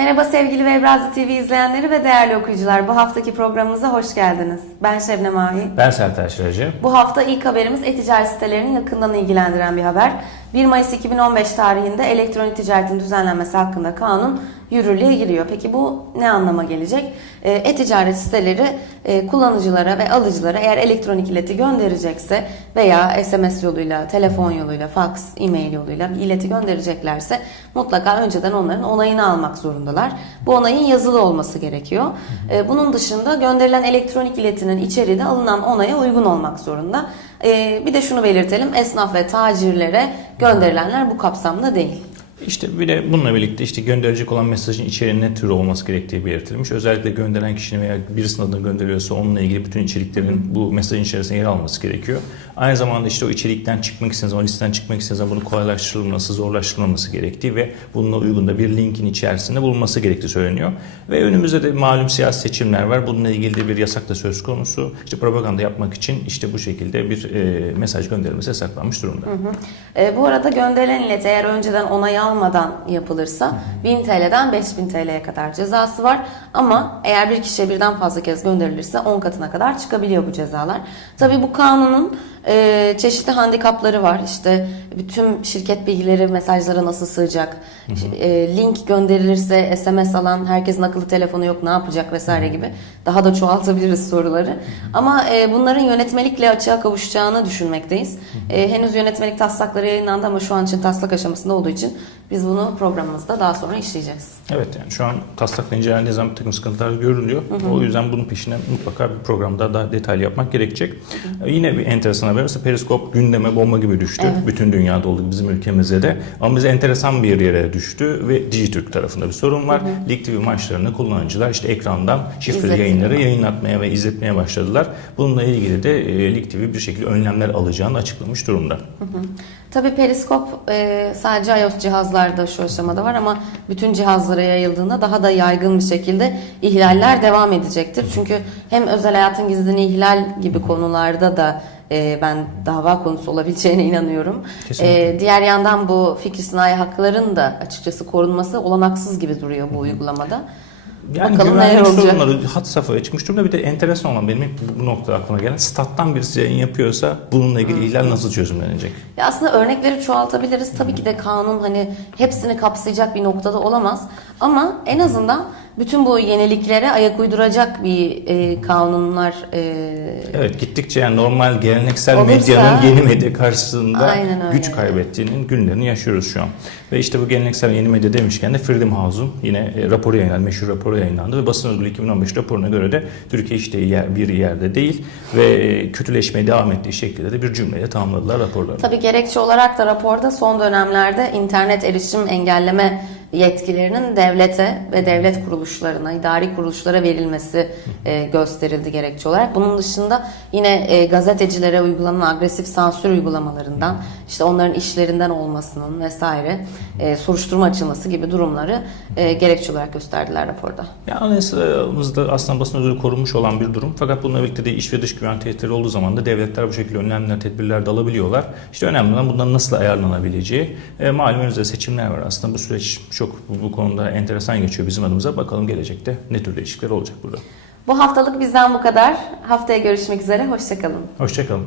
Merhaba sevgili Webrazi TV izleyenleri ve değerli okuyucular. Bu haftaki programımıza hoş geldiniz. Ben Şebnem Ahi. Ben Sertaç Şiracı. Bu hafta ilk haberimiz e-ticaret sitelerinin yakından ilgilendiren bir haber. 1 Mayıs 2015 tarihinde elektronik ticaretin düzenlenmesi hakkında kanun yürürlüğe giriyor. Peki bu ne anlama gelecek? Ee, E-ticaret siteleri e, kullanıcılara ve alıcılara eğer elektronik ileti gönderecekse veya SMS yoluyla, telefon yoluyla, fax, e-mail yoluyla bir ileti göndereceklerse mutlaka önceden onların onayını almak zorundalar. Bu onayın yazılı olması gerekiyor. Ee, Bunun dışında gönderilen elektronik iletinin içeriği de alınan onaya uygun olmak zorunda. Ee, Bir de şunu belirtelim, esnaf ve tacirlere gönderilenler bu kapsamda değil. İşte bir de bununla birlikte işte gönderecek olan mesajın içeriğinin ne tür olması gerektiği belirtilmiş. Özellikle gönderen kişinin veya birisinin adını gönderiyorsa onunla ilgili bütün içeriklerin bu mesajın içerisinde yer alması gerekiyor. Aynı zamanda işte o içerikten çıkmak istediğiniz zaman, o listeden çıkmak istediğiniz zaman bunu kolaylaştırılması, zorlaştırılması gerektiği ve bununla uygun da bir linkin içerisinde bulunması gerektiği söyleniyor. Ve önümüzde de malum siyasi seçimler var. Bununla ilgili de bir yasak da söz konusu. İşte propaganda yapmak için işte bu şekilde bir e, mesaj gönderilmesi yasaklanmış durumda. Ee, Bu arada gönderilen ilet eğer önceden onay almadan yapılırsa 1000 TL'den 5000 TL'ye kadar cezası var. Ama eğer bir kişiye birden fazla kez gönderilirse 10 katına kadar çıkabiliyor bu cezalar. Tabii bu kanunun e, çeşitli handikapları var. İşte bütün şirket bilgileri mesajlara nasıl sığacak? E, link gönderilirse SMS alan herkesin akıllı telefonu yok ne yapacak vesaire gibi. Daha da çoğaltabiliriz soruları. Ama e, bunların yönetmelikle açığa kavuşacağını düşünmekteyiz. E, henüz yönetmelik taslakları yayınlandı ama şu an için taslak aşamasında olduğu için biz bunu programımızda daha sonra işleyeceğiz. Evet yani şu an taslakla incelendiği zaman bir takım sıkıntılar görülüyor. O yüzden bunun peşine mutlaka bir programda daha detaylı yapmak gerekecek. Ee, Yine bir enteresan haber Periskop gündeme bomba gibi düştü. Evet. Bütün dünyada olduğu bizim ülkemizde de. Ama bize enteresan bir yere düştü ve Dijitürk tarafında bir sorun var. Lig TV maçlarını kullanıcılar işte ekrandan şifreli İzletiyor. yayınları yayınlatmaya ve izletmeye başladılar. Bununla ilgili de e, Lig TV bir şekilde önlemler alacağını açıklamış durumda. Tabii periskop e, sadece iOS cihazlarda şu aşamada var ama bütün cihazlara yayıldığında daha da yaygın bir şekilde ihlaller devam edecektir. Çünkü hem özel hayatın gizliliğini ihlal gibi konularda da e, ben dava konusu olabileceğine inanıyorum. E, diğer yandan bu fikri sınai hakların da açıkçası korunması olanaksız gibi duruyor bu uygulamada. Yani Bakalım neler olacak. sorunları hat safhaya çıkmış durumda. Bir de enteresan olan benim hep bu noktada aklıma gelen stat'tan birisi yayın yapıyorsa bununla ilgili ihlal nasıl çözümlenecek? Ya aslında örnekleri çoğaltabiliriz. Tabii ki de kanun hani hepsini kapsayacak bir noktada olamaz. Ama en azından bütün bu yeniliklere ayak uyduracak bir e, kanunlar e, Evet gittikçe yani normal geleneksel Olursa- medyanın yeni medya karşısında Aynen öyle. güç kaybettiğinin günlerini yaşıyoruz şu an. Ve işte bu geleneksel yeni medya demişken de Freedom House'un yine e, raporu yayınlandı, meşhur raporu yayınlandı ve basın özgürlüğü 2015 raporuna göre de Türkiye işte yer, bir yerde değil ve e, kötüleşmeye devam ettiği şekilde de bir cümleyle tamamladılar raporlarını. Tabii gerekçe olarak da raporda son dönemlerde internet erişim engelleme yetkilerinin devlete ve devlet kuruluşlarına, idari kuruluşlara verilmesi e, gösterildi gerekçe olarak. Bunun dışında yine e, gazetecilere uygulanan agresif sansür uygulamalarından, işte onların işlerinden olmasının vesaire e, soruşturma açılması gibi durumları e, gerekçe olarak gösterdiler raporda. Yani anayasamızda aslında basın özgürlüğü korunmuş olan bir durum. Fakat bununla birlikte de iç ve dış güven tehditleri olduğu zaman da devletler bu şekilde önlemler, tedbirler de alabiliyorlar. İşte önemli olan bundan nasıl ayarlanabileceği. E, malum önümüzde seçimler var aslında. Bu süreç çok bu konuda enteresan geçiyor bizim adımıza. Bakalım gelecekte ne tür değişiklikler olacak burada. Bu haftalık bizden bu kadar. Haftaya görüşmek üzere. Hoşçakalın. Hoşçakalın.